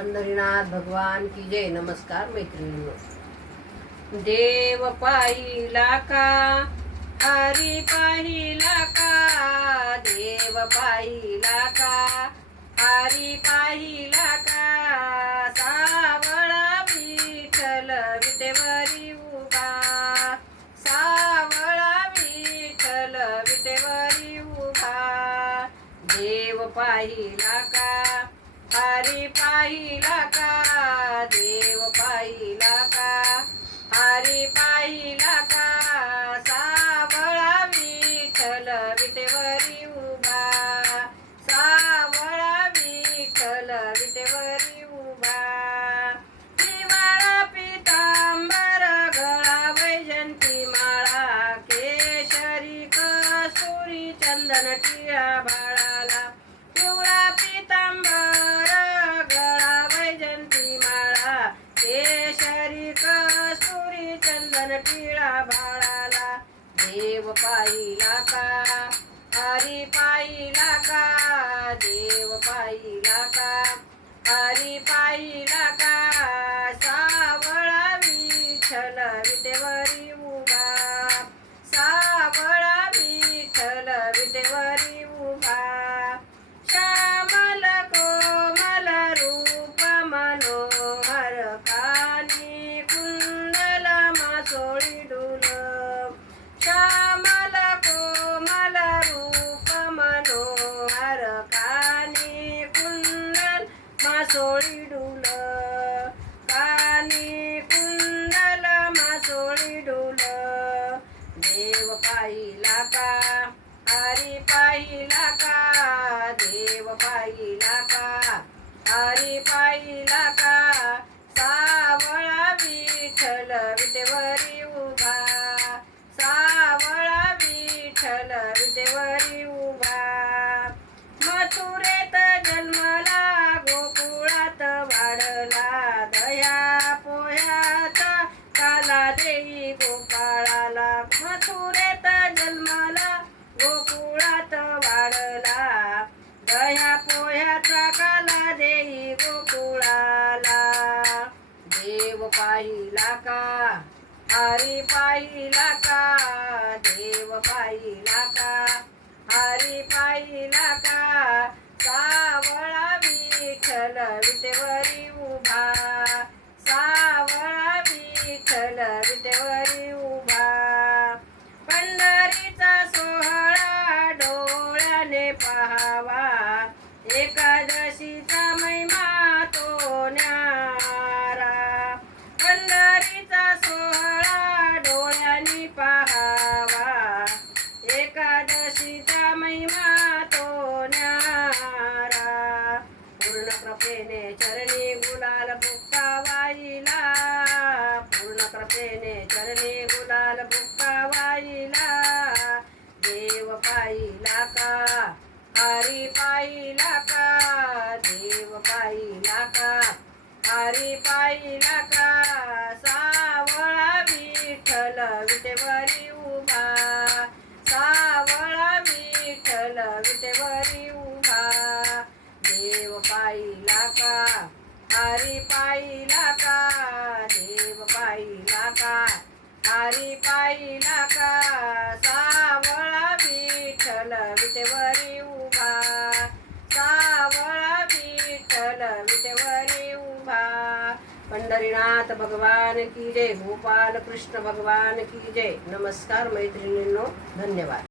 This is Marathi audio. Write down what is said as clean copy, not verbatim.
पंढरीनाथ भगवान की जय. नमस्कार मैत्रिणींनो. देव पाहिला का, हरी पाहिला का, देव पाहिला का, हरी पाहिला का, सावळा विठ्ठल विटेवरी उभा, सावळा विठ्ठल विटेवरी उभा. देव पाहिला का, हरी पाहिला का, देव पाहिला का, हरी पाहिला का, सावळा विठ्ठल विटेवरी उभा, सावळा विठ्ठल विटेवरी उभा. पिवळा पितांबर गळा वैजंती माळा, केशरी कस्तुरी चंदन टिळा बाळाला. पिवळा पितांबर गळा वैजंती माळा, केशरी कस्तुरी चंदन टिळा बाळाला. देव पाहिला का, हरी पाहिला का, देव पाहिला का, हरी पाहिला का, सावळा विठ्ठल विटेवरी उभा, सावळा विठ्ठल विटेवरी उभा. श्यामल कोमल रूप मनोहर, कानी कुंडल मासोळी डुल. श्यामल कोमल रूप मनोहर, कानी कुंडल मासोळी डुल, कानी कुंडल मासोळी डुल. देव पाहिला का, हरी पाहिला का, देव पाहिला का, हरी पाहिला का, सावळा विठ्ठल विटेवरी उभा, सावळा विठ्ठल विटेवरी उभा. मथुरेत जन्मला, गोकुळात वाढला, दया पोह्याचा काला देई गोपाळाला. मथुरेत जन्मला, गोकुळात वाढला, दया पोह्याचा काला देई गोकुळाला. देव पाहिला का, हरी पाहिला का, देव पाहिला का, हरी पाहिला का, सावळा विठ्ठल विटेवरी उभा, सावळा विठ्ठल विटेवरी उभा. पंढरीचा सोहळा डोळ्याने पहावा, एकादशीचा महिमा तो न्यारा. पंढरीचा सोहळा डोळ्याने पहावा, एकादशीचा महिमा तो न्यारा. पूर्ण कृपेने चरणी गुलाल बुक्का वाहिला, पूर्ण कृपेने चरणी गुलाल बुक्का वाहिला. देव पाहिला का, हरी पाहिला का, देव पाहिला का, हरी पाहिला का, सावळा विठ्ठल विटेवरी उभा, सावळा विठ्ठल विटेवरी उभा. देव पाहिला का, हरी पाहिला का, देव पाहिला का, हरी पाहिला का, सावळा विठ्ठल विटेवरी उभा, सावळा विठ्ठल विटेवरी उभा. पंढरीनाथ भगवान की जय. गोपाल कृष्ण भगवान की जय. नमस्कार मैत्रिणींनो. धन्यवाद.